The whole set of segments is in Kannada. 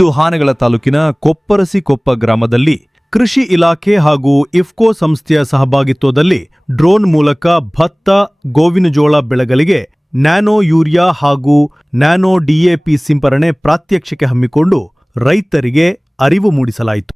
ಇದು ಹಾನಗಳ ತಾಲೂಕಿನ ಕೊಪ್ಪರಸಿಕೊಪ್ಪ ಗ್ರಾಮದಲ್ಲಿ ಕೃಷಿ ಇಲಾಖೆ ಹಾಗೂ ಇಫ್ಕೋ ಸಂಸ್ಥೆಯ ಸಹಭಾಗಿತ್ವದಲ್ಲಿ ಡ್ರೋನ್ ಮೂಲಕ ಭತ್ತ, ಗೋವಿನಜೋಳ ಬೆಳೆಗಳಿಗೆ ನ್ಯಾನೋ ಯೂರಿಯಾ ಹಾಗೂ ನ್ಯಾನೋ ಡಿಎಪಿ ಸಿಂಪರಣೆ ಪ್ರಾತ್ಯಕ್ಷಿಕೆ ಹಮ್ಮಿಕೊಂಡು ರೈತರಿಗೆ ಅರಿವು ಮೂಡಿಸಲಾಯಿತು.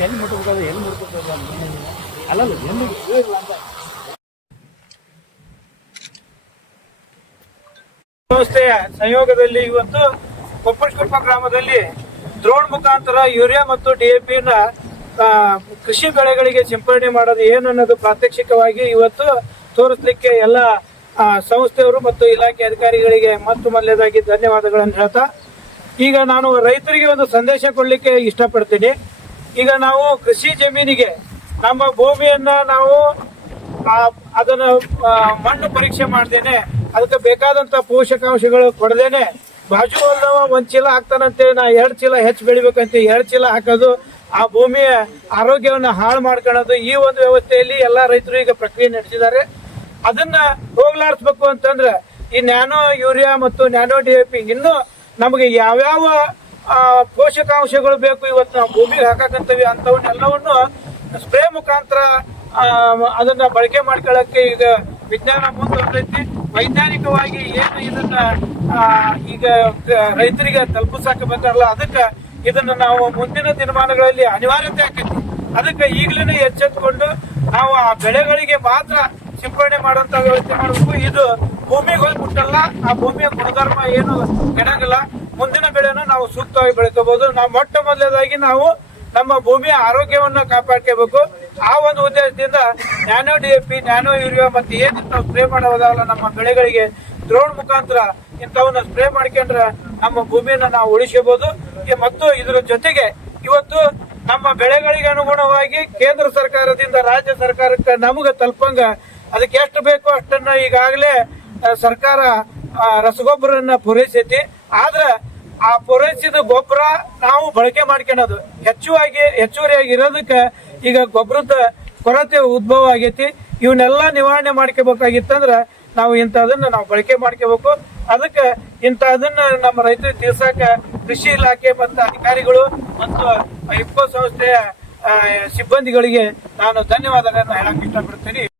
ಎಲ್ಲಿ ಮುಟ್ಬೇಕಾದ್ರೆ ಎಲ್ಲಿ ಮುಟ್ಬೇಕು ಅಲ್ಲಲ್ಲ ಎಲ್ಲಿ ಸಂಸ್ಥೆಯ ಸಂಯೋಗದಲ್ಲಿ ಇವತ್ತು ಕೊಪ್ಪಳಕೊಪ್ಪ ಗ್ರಾಮದಲ್ಲಿ ದ್ರೋಣ್ ಮುಖಾಂತರ ಯೂರಿಯಾ ಮತ್ತು ಡಿಎಪಿ ನ ಕೃಷಿ ಬೆಳೆಗಳಿಗೆ ಸಿಂಪಡಣೆ ಮಾಡೋದು ಏನು ಅನ್ನೋದು ಪ್ರಾತ್ಯಕ್ಷಿಕವಾಗಿ ಇವತ್ತು ತೋರಿಸ್ಲಿಕ್ಕೆ ಎಲ್ಲ ಸಂಸ್ಥೆಯವರು ಮತ್ತು ಇಲಾಖೆ ಅಧಿಕಾರಿಗಳಿಗೆ ಮತ್ತು ಮೊದಲೇದಾಗಿ ಧನ್ಯವಾದಗಳನ್ನು ಹೇಳ್ತಾ, ಈಗ ನಾನು ರೈತರಿಗೆ ಒಂದು ಸಂದೇಶ ಕೊಡಲಿಕ್ಕೆ ಇಷ್ಟಪಡ್ತೀನಿ. ಈಗ ನಾವು ಕೃಷಿ ಜಮೀನಿಗೆ ನಮ್ಮ ಭೂಮಿಯನ್ನ ನಾವು ಅದನ್ನು ಮಣ್ಣು ಪರೀಕ್ಷೆ ಮಾಡ್ದೇನೆ ಅದಕ್ಕೆ ಬೇಕಾದಂತ ಪೋಷಕಾಂಶಗಳು ಕೊಡದೇನೆ ಬಾಜು ಹೊಲದವ ಒಂದ್ ಚೀಲ ಹಾಕ್ತಾನಂತೆ ನಾ ಎರಡ್ ಚೀಲ ಹೆಚ್ಚು ಬೆಳಿಬೇಕಂತ ಎರಡ್ ಚೀಲ ಹಾಕೋದು, ಆ ಭೂಮಿಯ ಆರೋಗ್ಯವನ್ನ ಹಾಳು ಮಾಡ್ಕೊಳ್ಳೋದು ಈ ಒಂದು ವ್ಯವಸ್ಥೆಯಲ್ಲಿ ಎಲ್ಲಾ ರೈತರು ಈಗ ಪ್ರಕ್ರಿಯೆ ನಡೆಸಿದ್ದಾರೆ. ಅದನ್ನ ಹೋಗ್ಲಾಡ್ಸ್ಬೇಕು ಅಂತಂದ್ರೆ ಈ ನ್ಯಾನೋ ಯೂರಿಯಾ ಮತ್ತು ನ್ಯಾನೋ ಡಿ ಎ ಪಿ ಇನ್ನು ನಮಗೆ ಯಾವ್ಯಾವ ಪೋಷಕಾಂಶಗಳು ಬೇಕು ಇವತ್ತು ನಾವು ಭೂಮಿಗೆ ಹಾಕಕಂತೀವಿ ಅಂತವನ್ನೆಲ್ಲವನ್ನು ಸ್ಪ್ರೇ ಮುಖಾಂತರ ಅದನ್ನ ಬಳಕೆ ಮಾಡ್ಕೊಳ್ಳಕ್ಕೆ ಈಗ ವಿಜ್ಞಾನ ಮುಂದುವರೆದೈತಿ ವೈಜ್ಞಾನಿಕವಾಗಿ ಏನು ಇದನ್ನ ಈಗ ರೈತರಿಗೆ ತಲುಪಿಸಕ್ಕೆ ಬಂದಾರಲ್ಲ, ಅದಕ್ಕೆ ಇದನ್ನ ನಾವು ಮುಂದಿನ ದಿನಮಾನಗಳಲ್ಲಿ ಅನಿವಾರ್ಯತೆ ಆಕೈತಿ. ಅದಕ್ಕೆ ಈಗಲೇ ಎಚ್ಚೆತ್ತುಕೊಂಡು ನಾವು ಆ ಬೆಳೆಗಳಿಗೆ ಮಾತ್ರ ಸಿಂಪಡಣೆ ಮಾಡುವಂತ ವ್ಯವಸ್ಥೆ ಮಾಡಬೇಕು. ಇದು ಭೂಮಿಗೆ ಹೋಗಿ ಮುಟ್ಟಲ್ಲ, ಆ ಭೂಮಿಯ ಗುಣಧರ್ಮ ಏನು ಕೆಡಂಗಿಲ್ಲ. ಮುಂದಿನ ಬೆಳೆಯನ್ನು ನಾವು ಸೂಕ್ತವಾಗಿ ಬೆಳ್ಕೋಬಹುದು ನಾವು ಮೊಟ್ಟ ಮೊದಲೇದಾಗಿ ನಾವು ನಮ್ಮ ಭೂಮಿಯ ಆರೋಗ್ಯವನ್ನು ಕಾಪಾಡ್ಕೋಬೇಕು. ಆ ಒಂದು ಉದ್ದೇಶದಿಂದ nano D A P, nano urea ಮತ್ತೆ ಏನು ನಾವು ಸ್ಪ್ರೇ ಮಾಡೋದಾಗಲ್ಲ ನಮ್ಮ ಬೆಳೆಗಳಿಗೆ ದ್ರೋಣ್ ಮುಖಾಂತರ ಇಂಥವನ್ನ ಸ್ಪ್ರೇ ಮಾಡ್ಕೊಂಡ್ರೆ ನಮ್ಮ ಭೂಮಿಯನ್ನ ನಾವು ಉಳಿಸಬಹುದು. ಮತ್ತು ಇದರ ಜೊತೆಗೆ ಇವತ್ತು ನಮ್ಮ ಬೆಳೆಗಳಿಗೆ ಅನುಗುಣವಾಗಿ ಕೇಂದ್ರ ಸರ್ಕಾರದಿಂದ ರಾಜ್ಯ ಸರ್ಕಾರಕ್ಕೆ ನಮಗೆ ತಲುಪಂಗ ಅದಕ್ಕೆ ಎಷ್ಟು ಬೇಕೋ ಅಷ್ಟನ್ನ ಈಗಾಗಲೇ ಸರ್ಕಾರ ರಸಗೊಬ್ಬರನ್ನ ಪೂರೈಸೈತಿ. ಆದ್ರೆ ಆ ಪೂರೈಸಿದ ಗೊಬ್ಬರ ನಾವು ಬಳಕೆ ಮಾಡ್ಕೊಳ್ಳೋದು ಹೆಚ್ಚುವಾಗಿ, ಹೆಚ್ಚುವರಿಯಾಗಿ ಇರೋದಕ್ಕೆ ಈಗ ಗೊಬ್ಬರದ ಕೊರತೆ ಉದ್ಭವ ಆಗೈತಿ. ಇವನ್ನೆಲ್ಲ ನಿವಾರಣೆ ಮಾಡ್ಕೋಬೇಕಾಗಿತ್ತಂದ್ರೆ ನಾವು ಇಂಥದನ್ನ ನಾವು ಬಳಕೆ ಮಾಡ್ಕೋಬೇಕು. ಅದಕ್ಕೆ ಇಂಥದನ್ನ ನಮ್ಮ ರೈತರಿಗೆ ತಿಳಿಸಾಕ ಕೃಷಿ ಇಲಾಖೆ ಮತ್ತು ಅಧಿಕಾರಿಗಳು ಮತ್ತು ಇಫ್ಕೋ ಸಂಸ್ಥೆಯ ಸಿಬ್ಬಂದಿಗಳಿಗೆ ನಾನು ಧನ್ಯವಾದಗಳನ್ನು ಹೇಳಕ್ ಇಷ್ಟಪಡ್ತೀನಿ.